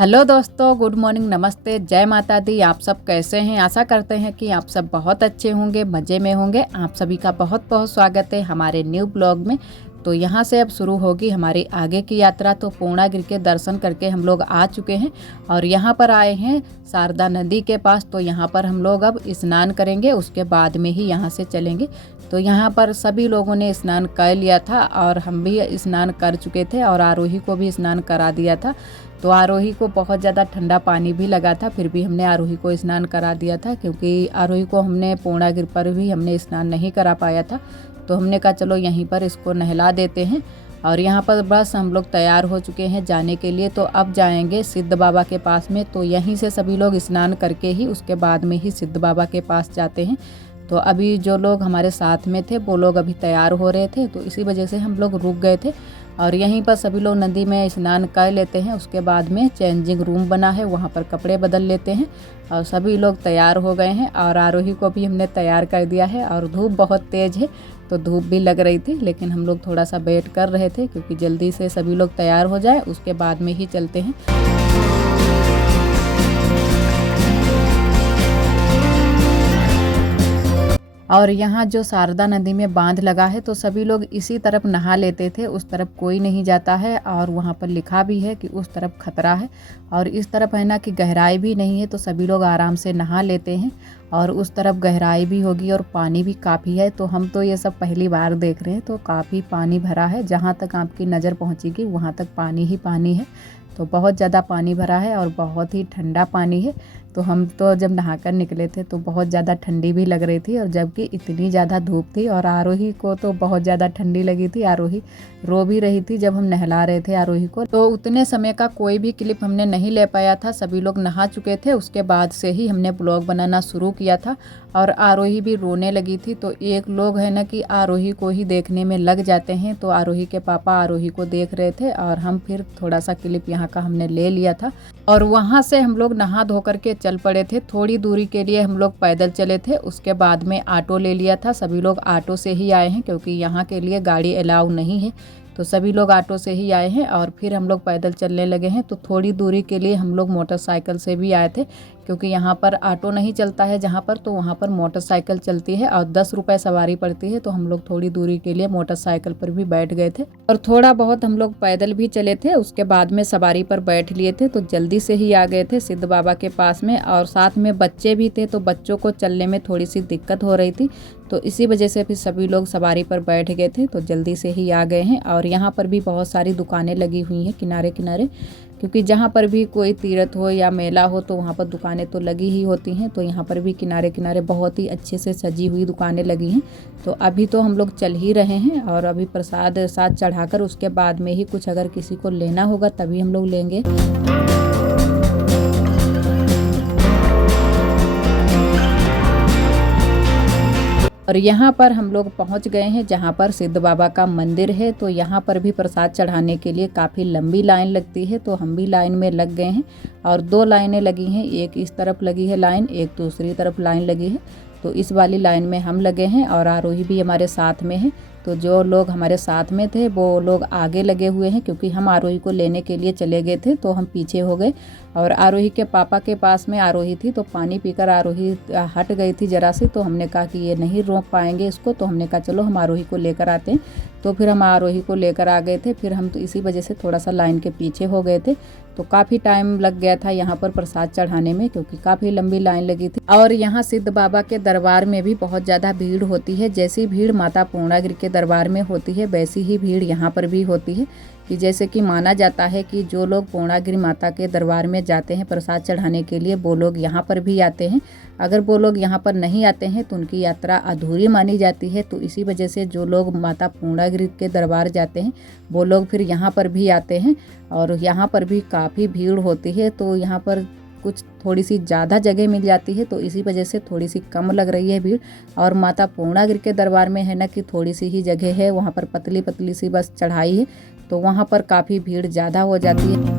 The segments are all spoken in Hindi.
हेलो दोस्तों, गुड मॉर्निंग, नमस्ते, जय माता दी। आप सब कैसे हैं? आशा करते हैं कि आप सब बहुत अच्छे होंगे, मज़े में होंगे। आप सभी का बहुत बहुत स्वागत है हमारे न्यू ब्लॉग में। तो यहाँ से अब शुरू होगी हमारी आगे की यात्रा। तो पूर्णागिरि के दर्शन करके हम लोग आ चुके हैं और यहाँ पर आए हैं शारदा नदी के पास। तो यहाँ पर हम लोग अब स्नान करेंगे, उसके बाद में ही यहाँ से चलेंगे। तो यहाँ पर सभी लोगों ने स्नान कर लिया था और हम भी स्नान कर चुके थे और आरोही को भी स्नान करा दिया था। तो आरोही को बहुत ज़्यादा ठंडा पानी भी लगा था, फिर भी हमने आरोही को स्नान करा दिया था, क्योंकि आरोही को हमने पूर्णागिरि पर भी हमने स्नान नहीं करा पाया था। तो हमने कहा चलो यहीं पर इसको नहला देते हैं। और यहाँ पर बस हम लोग तैयार हो चुके हैं जाने के लिए। तो अब जाएंगे सिद्ध बाबा के पास में। तो यहीं से सभी लोग स्नान करके ही उसके बाद में ही सिद्ध बाबा के पास जाते हैं। तो अभी जो लोग हमारे साथ में थे वो लोग अभी तैयार हो रहे थे, तो इसी वजह से हम लोग रुक गए थे। और यहीं पर सभी लोग नदी में स्नान कर लेते हैं। उसके बाद में चेंजिंग रूम बना है, वहाँ पर कपड़े बदल लेते हैं और सभी लोग तैयार हो गए हैं। और आरोही को भी हमने तैयार कर दिया है। और धूप बहुत तेज़ है तो धूप भी लग रही थी, लेकिन हम लोग थोड़ा सा वेट कर रहे थे, क्योंकि जल्दी से सभी लोग तैयार हो जाए उसके बाद में ही चलते हैं। और यहाँ जो शारदा नदी में बांध लगा है तो सभी लोग इसी तरफ नहा लेते थे, उस तरफ कोई नहीं जाता है। और वहाँ पर लिखा भी है कि उस तरफ खतरा है और इस तरफ है ना कि गहराई भी नहीं है, तो सभी लोग आराम से नहा लेते हैं। और उस तरफ गहराई भी होगी और पानी भी काफ़ी है। तो हम तो ये सब पहली बार देख रहे हैं, तो काफ़ी पानी भरा है। जहाँ तक आपकी नज़र पहुँचेगी वहाँ तक पानी ही पानी है। तो बहुत ज़्यादा पानी भरा है और बहुत ही ठंडा पानी है। तो हम तो जब नहाकर निकले थे तो बहुत ज़्यादा ठंडी भी लग रही थी, और जबकि इतनी ज़्यादा धूप थी। और आरोही को तो बहुत ज़्यादा ठंडी लगी थी, आरोही रो भी रही थी जब हम नहला रहे थे आरोही को। तो उतने समय का कोई भी क्लिप हमने नहीं ले पाया था, सभी लोग नहा चुके थे। उसके बाद से ही हमने ब्लॉग बनाना शुरू किया था और आरोही भी रोने लगी थी। तो एक लोग है ना कि आरोही को ही देखने में लग जाते हैं। तो आरोही के पापा आरोही को देख रहे थे और हम फिर थोड़ा सा क्लिप यहाँ का हमने ले लिया था। और वहाँ से हम लोग नहा धो करके चल पड़े थे। थोड़ी दूरी के लिए हम लोग पैदल चले थे, उसके बाद में ऑटो ले लिया था। सभी लोग ऑटो से ही आए हैं, क्योंकि यहाँ के लिए गाड़ी अलाउ नहीं है। तो सभी लोग ऑटो से ही आए हैं और फिर हम लोग पैदल चलने लगे हैं। तो थोड़ी दूरी के लिए हम लोग मोटरसाइकिल से भी आए थे, क्योंकि यहाँ पर ऑटो नहीं चलता है जहाँ पर, तो वहाँ पर मोटरसाइकिल चलती है और 10 रुपये सवारी पड़ती है। तो हम लोग थोड़ी दूरी के लिए मोटरसाइकिल पर भी बैठ गए थे और थोड़ा बहुत हम लोग पैदल भी चले थे। उसके बाद में सवारी पर बैठ लिए थे, तो जल्दी से ही आ गए थे सिद्ध बाबा के पास में। और साथ में बच्चे भी थे, तो बच्चों को चलने में थोड़ी सी दिक्कत हो रही थी। तो इसी वजह से फिर सभी लोग सवारी पर बैठ गए थे, तो जल्दी से ही आ गए हैं। और यहाँ पर भी बहुत सारी दुकानें लगी हुई हैं किनारे किनारे, क्योंकि जहाँ पर भी कोई तीर्थ हो या मेला हो तो वहाँ पर दुकानें तो लगी ही होती हैं। तो यहाँ पर भी किनारे किनारे बहुत ही अच्छे से सजी हुई दुकानें लगी हैं। तो अभी तो हम लोग चल ही रहे हैं और अभी प्रसाद साथ चढ़ाकर उसके बाद में ही कुछ अगर किसी को लेना होगा तभी हम लोग लेंगे। और यहाँ पर हम लोग पहुँच गए हैं जहाँ पर सिद्ध बाबा का मंदिर है। तो यहाँ पर भी प्रसाद चढ़ाने के लिए काफ़ी लंबी लाइन लगती है, तो हम भी लाइन में लग गए हैं। और 2 लाइनें लगी हैं, एक इस तरफ लगी है लाइन, एक दूसरी तरफ लाइन लगी है। तो इस वाली लाइन में हम लगे हैं और आरोही भी हमारे साथ में है। तो जो लोग हमारे साथ में थे वो लोग आगे लगे हुए हैं, क्योंकि हम आरोही को लेने के लिए चले गए थे, तो हम पीछे हो गए। और आरोही के पापा के पास में आरोही थी, तो पानी पीकर आरोही हट गई थी ज़रा सी। तो हमने कहा कि ये नहीं रोक पाएंगे इसको, तो हमने कहा चलो हम आरोही को लेकर आते हैं। तो फिर हम आरोही को लेकर आ गए थे। फिर हम तो इसी वजह से थोड़ा सा लाइन के पीछे हो गए थे। तो काफ़ी टाइम लग गया था यहाँ पर प्रसाद चढ़ाने में, क्योंकि काफ़ी लंबी लाइन लगी थी। और यहाँ सिद्ध बाबा के दरबार में भी बहुत ज़्यादा भीड़ होती है। जैसी भीड़ माता पूर्णागिरि के दरबार में होती है वैसी ही भीड़ यहाँ पर भी होती है। कि जैसे कि माना जाता है कि जो लोग पूर्णागिरि माता के दरबार में जाते हैं प्रसाद चढ़ाने के लिए, वो लोग यहाँ पर भी आते हैं। अगर वो लोग यहाँ पर नहीं आते हैं तो उनकी यात्रा अधूरी मानी जाती है। तो इसी वजह से जो लोग माता पूर्णागिरि के दरबार जाते हैं वो लोग फिर यहाँ पर भी आते हैं। और यहाँ पर भी काफ़ी भीड़ होती है। तो यहाँ पर कुछ थोड़ी सी ज़्यादा जगह मिल जाती है, तो इसी वजह से थोड़ी सी कम लग रही है भीड़। और माता पूर्णागिरि के दरबार में है ना कि थोड़ी सी ही जगह है, वहाँ पर पतली पतली सी बस चढ़ाई है, तो वहाँ पर काफ़ी भीड़ ज़्यादा हो जाती है।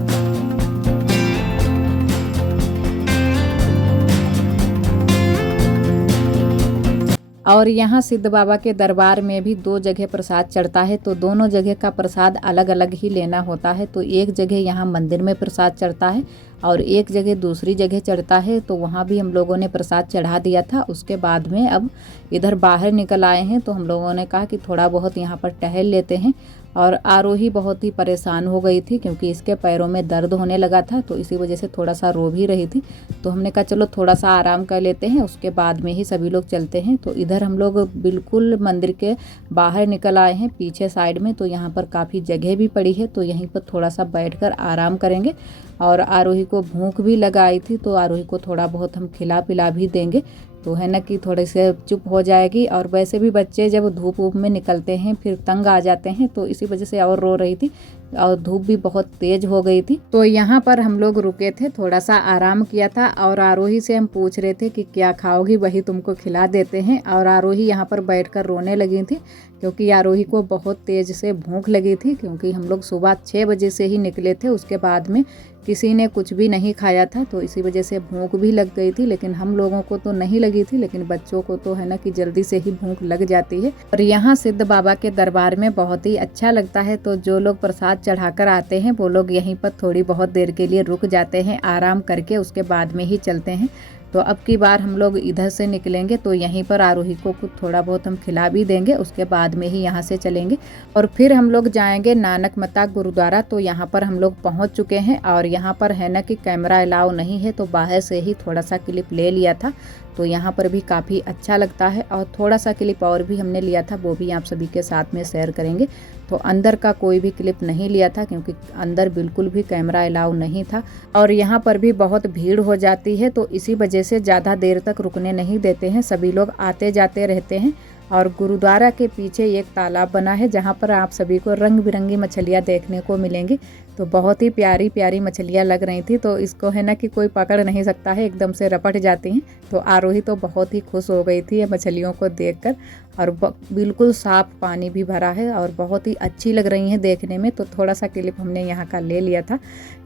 और यहाँ सिद्ध बाबा के दरबार में भी 2 जगह प्रसाद चढ़ता है, तो दोनों जगह का प्रसाद अलग अलग ही लेना होता है। तो एक जगह यहाँ मंदिर में प्रसाद चढ़ता है और एक जगह दूसरी जगह चढ़ता है, तो वहाँ भी हम लोगों ने प्रसाद चढ़ा दिया था। उसके बाद में अब इधर बाहर निकल आए हैं, तो हम लोगों ने कहा कि थोड़ा बहुत यहाँ पर टहल लेते हैं। और आरोही बहुत ही परेशान हो गई थी क्योंकि इसके पैरों में दर्द होने लगा था, तो इसी वजह से थोड़ा सा रो भी रही थी। तो हमने कहा चलो थोड़ा सा आराम कर लेते हैं, उसके बाद में ही सभी लोग चलते हैं। तो इधर हम लोग बिल्कुल मंदिर के बाहर निकल आए हैं पीछे साइड में। तो यहाँ पर काफ़ी जगह भी पड़ी है, तो यहीं पर थोड़ा सा बैठकर आराम करेंगे। और आरोही को भूख भी लगाई थी, तो आरोही को थोड़ा बहुत हम खिला पिला भी देंगे, तो है ना कि थोड़े से चुप हो जाएगी। और वैसे भी बच्चे जब धूप वूप में निकलते हैं फिर तंग आ जाते हैं, तो इसी वजह से और रो रही थी और धूप भी बहुत तेज हो गई थी। तो यहाँ पर हम लोग रुके थे, थोड़ा सा आराम किया था और आरोही से हम पूछ रहे थे कि क्या खाओगी, वही तुमको खिला देते हैं। और आरोही यहाँ पर बैठकर रोने लगी थी क्योंकि आरोही को बहुत तेज से भूख लगी थी, क्योंकि हम लोग सुबह 6 बजे से ही निकले थे। उसके बाद में किसी ने कुछ भी नहीं खाया था, तो इसी वजह से भूख भी लग गई थी। लेकिन हम लोगों को तो नहीं लगी थी, लेकिन बच्चों को तो है ना कि जल्दी से ही भूख लग जाती है। और यहाँ सिद्ध बाबा के दरबार में बहुत ही अच्छा लगता है, तो जो लोग प्रसाद चढ़ाकर आते हैं वो लोग यहीं पर थोड़ी बहुत देर के लिए रुक जाते हैं आराम करके, उसके बाद में ही चलते हैं। तो अब की बार हम लोग इधर से निकलेंगे, तो यहीं पर आरोही को कुछ थोड़ा बहुत हम खिला भी देंगे, उसके बाद में ही यहाँ से चलेंगे। और फिर हम लोग जाएंगे नानक मता गुरुद्वारा। तो यहाँ पर हम लोग पहुँच चुके हैं और यहाँ पर है ना कि कैमरा अलाउ नहीं है, तो बाहर से ही थोड़ा सा क्लिप ले लिया था। तो यहाँ पर भी काफ़ी अच्छा लगता है और थोड़ा सा क्लिप और भी हमने लिया था, वो भी आप सभी के साथ में शेयर करेंगे। तो अंदर का कोई भी क्लिप नहीं लिया था क्योंकि अंदर बिल्कुल भी कैमरा अलाउ नहीं था। और यहाँ पर भी बहुत भीड़ हो जाती है, तो इसी वजह से ज़्यादा देर तक रुकने नहीं देते हैं, सभी लोग आते जाते रहते हैं। और गुरुद्वारा के पीछे एक तालाब बना है जहाँ पर आप सभी को रंग बिरंगी मछलियाँ देखने को मिलेंगी। तो बहुत ही प्यारी प्यारी मछलियाँ लग रही थी, तो इसको है ना कि कोई पकड़ नहीं सकता है, एकदम से रपट जाती हैं। तो आरोही तो बहुत ही खुश हो गई थी ये मछलियों को देखकर। और बिल्कुल साफ़ पानी भी भरा है और बहुत ही अच्छी लग रही हैं देखने में। तो थोड़ा सा क्लिप हमने यहाँ का ले लिया था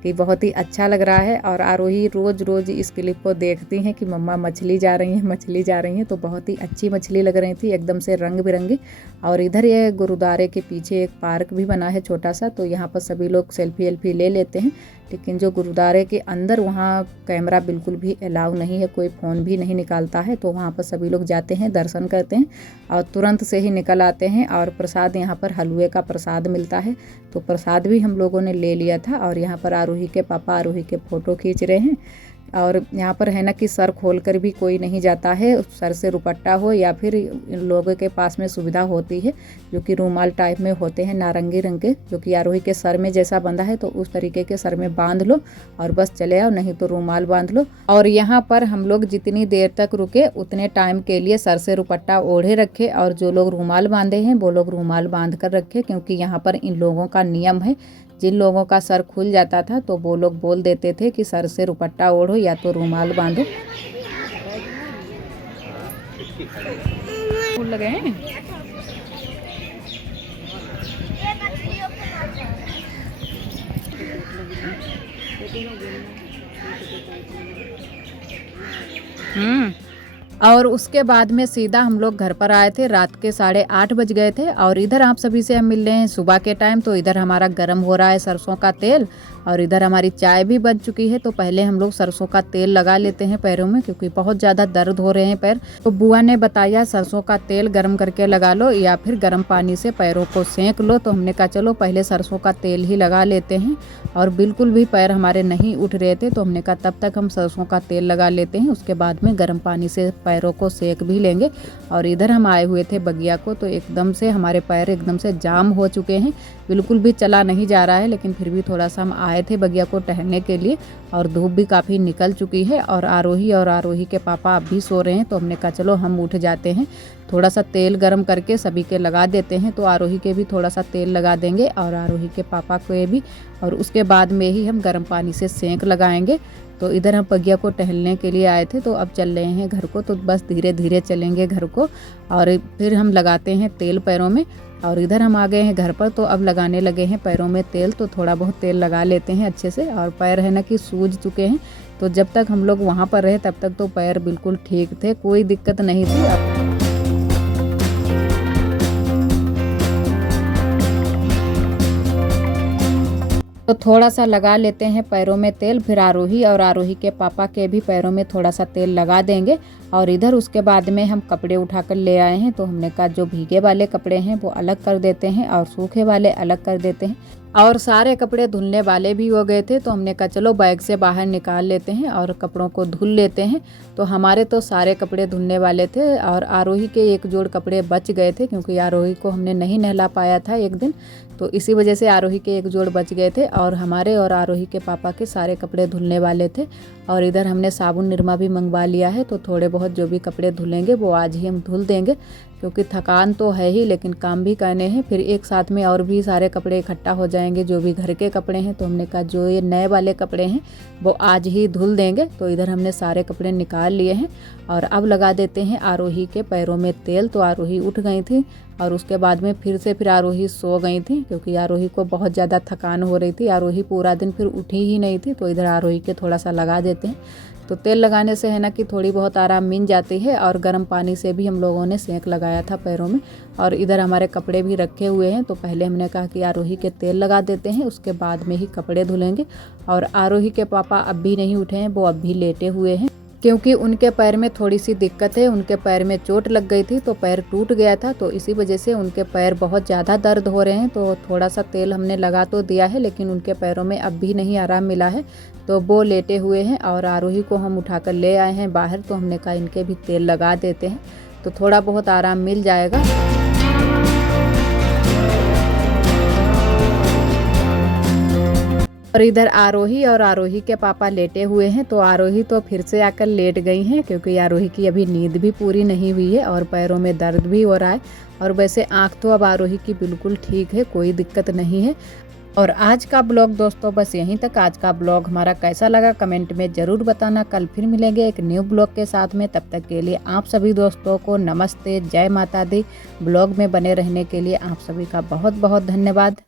कि बहुत ही अच्छा लग रहा है। और आरोही रोज़ रोज़ इस क्लिप को देखती हैं कि मम्मा मछली जा रही हैं, मछली जा रही हैं। तो बहुत ही अच्छी मछली लग रही थी, एकदम से रंग बिरंगी। और इधर ये गुरुद्वारे के पीछे एक पार्क भी बना है छोटा सा, तो यहाँ पर सभी लोग सेल्फी वेल्फी ले लेते हैं। लेकिन जो गुरुद्वारे के अंदर वहाँ कैमरा बिल्कुल भी अलाउ नहीं है, कोई फ़ोन भी नहीं निकालता है। तो वहाँ पर सभी लोग जाते हैं, दर्शन करते हैं और तुरंत से ही निकल आते हैं। और प्रसाद यहाँ पर हलवे का प्रसाद मिलता है, तो प्रसाद भी हम लोगों ने ले लिया था। और यहाँ पर आरोही के पापा आरोही के फ़ोटो खींच रहे हैं। और यहाँ पर है ना कि सर खोलकर भी कोई नहीं जाता है, सर से दुपट्टा हो या फिर इन लोगों के पास में सुविधा होती है जो कि रूमाल टाइप में होते हैं नारंगी रंग के, जो कि आरोही के सर में जैसा बंधा है, तो उस तरीके के सर में बांध लो और बस चले आओ, नहीं तो रूमाल बांध लो। और यहाँ पर हम लोग जितनी देर तक रुके उतने टाइम के लिए सर से दुपट्टा ओढ़े रखे, और जो लोग रूमाल बांधे हैं वो लोग रूमाल बांध कर रखे, क्योंकि यहाँ पर इन लोगों का नियम है, जिन लोगों का सर खुल जाता था तो वो लोग बोल देते थे कि सर से दुपट्टा ओढ़ो या तो रूमाल बांधो। फूल लगे हैं। और उसके बाद में सीधा हम लोग घर पर आए थे, रात के 8:30 बज गए थे। और इधर आप सभी से हम मिल रहे हैं सुबह के टाइम। तो इधर हमारा गर्म हो रहा है सरसों का तेल, और इधर हमारी चाय भी बन चुकी है। तो पहले हम लोग सरसों का तेल लगा लेते हैं पैरों में, क्योंकि बहुत ज़्यादा दर्द हो रहे हैं पैर। तो बुआ ने बताया सरसों का तेल गर्म करके लगा लो या फिर गर्म पानी से पैरों को सेंक लो। तो हमने कहा चलो पहले सरसों का तेल ही लगा लेते हैं। और बिल्कुल भी पैर हमारे नहीं उठ रहे थे, तो हमने कहा तब तक हम सरसों का तेल लगा लेते हैं, उसके बाद में गर्म पानी से पैरों को सेक भी लेंगे। और इधर हम आए हुए थे बगिया को, तो एकदम से हमारे पैर एकदम से जाम हो चुके हैं, बिल्कुल भी चला नहीं जा रहा है। लेकिन फिर भी थोड़ा सा हम आए थे बगिया को टहलने के लिए, और धूप भी काफ़ी निकल चुकी है। और आरोही के पापा अब भी सो रहे हैं, तो हमने कहा चलो हम उठ जाते हैं, थोड़ा सा तेल गरम करके सभी के लगा देते हैं। तो आरोही के भी थोड़ा सा तेल लगा देंगे और आरोही के पापा को भी, और उसके बाद में ही हम गर्म पानी से सेंक लगाएंगे। तो इधर हम बगिया को टहलने के लिए आए थे, तो अब चल रहे हैं घर को। तो बस धीरे धीरे चलेंगे घर को, और फिर हम लगाते हैं तेल पैरों में। और इधर हम आ गए हैं घर पर, तो अब लगाने लगे हैं पैरों में तेल। तो थोड़ा बहुत तेल लगा लेते हैं अच्छे से, और पैर है ना कि सूज चुके हैं। तो जब तक हम लोग वहाँ पर रहे तब तक तो पैर बिल्कुल ठीक थे, कोई दिक्कत नहीं थी। तो थोड़ा सा लगा लेते हैं पैरों में तेल, फिर आरोही और आरोही के पापा के भी पैरों में थोड़ा सा तेल लगा देंगे। और इधर उसके बाद में हम कपड़े उठाकर ले आए हैं, तो हमने कहा जो भीगे वाले कपड़े हैं वो अलग कर देते हैं और सूखे वाले अलग कर देते हैं। और सारे कपड़े धुलने वाले भी हो गए थे, तो हमने कहा चलो बैग से बाहर निकाल लेते हैं और कपड़ों को धुल लेते हैं। तो हमारे तो सारे कपड़े धुलने वाले थे और आरोही के एक जोड़ कपड़े बच गए थे, क्योंकि आरोही को हमने नहीं नहला पाया था एक दिन, तो इसी वजह से आरोही के एक जोड़ बच गए थे। और हमारे और आरोही के पापा के सारे कपड़े धुलने वाले थे। और इधर हमने साबुन निरमा भी मंगवा लिया है, तो थोड़े बहुत जो भी कपड़े धुलेंगे वो आज ही हम धुल देंगे, क्योंकि थकान तो है ही लेकिन काम भी करने हैं। फिर एक साथ में और भी सारे कपड़े इकट्ठा हो जाएंगे जो भी घर के कपड़े हैं, तो हमने कहा जो ये नए वाले कपड़े हैं वो आज ही धुल देंगे। तो इधर हमने सारे कपड़े निकाल लिए हैं और अब लगा देते हैं आरोही के पैरों में तेल। तो आरोही उठ गई थी और उसके बाद में फिर आरोही सो गई थी, क्योंकि आरोही को बहुत ज़्यादा थकान हो रही थी। आरोही पूरा दिन फिर उठी ही नहीं थी, तो इधर आरोही के थोड़ा सा लगा देते हैं। तो तेल लगाने से है ना कि थोड़ी बहुत आराम मिल जाती है। और गर्म पानी से भी हम लोगों ने सेंक लगाया था पैरों में। और इधर हमारे कपड़े भी रखे हुए हैं, तो पहले हमने कहा कि आरोही के तेल लगा देते हैं, उसके बाद में ही कपड़े धुलेंगे। और आरोही के पापा अब भी नहीं उठे हैं, वो अब भी लेटे हुए हैं, क्योंकि उनके पैर में थोड़ी सी दिक्कत है। उनके पैर में चोट लग गई थी, तो पैर टूट गया था, तो इसी वजह से उनके पैर बहुत ज़्यादा दर्द हो रहे हैं। तो थोड़ा सा तेल हमने लगा तो दिया है, लेकिन उनके पैरों में अब भी नहीं आराम मिला है, तो वो लेटे हुए हैं। और आरोही को हम उठाकर ले आए हैं बाहर, तो हमने कहा इनके भी तेल लगा देते हैं, तो थोड़ा बहुत आराम मिल जाएगा। और इधर आरोही और आरोही के पापा लेटे हुए हैं, तो आरोही तो फिर से आकर लेट गई हैं, क्योंकि आरोही की अभी नींद भी पूरी नहीं हुई है और पैरों में दर्द भी हो रहा है। और वैसे आँख तो अब आरोही की बिल्कुल ठीक है, कोई दिक्कत नहीं है। और आज का ब्लॉग दोस्तों बस यहीं तक। आज का ब्लॉग हमारा कैसा लगा कमेंट में ज़रूर बताना। कल फिर मिलेंगे एक न्यू ब्लॉग के साथ में, तब तक के लिए आप सभी दोस्तों को नमस्ते, जय माता दी। ब्लॉग में बने रहने के लिए आप सभी का बहुत बहुत धन्यवाद।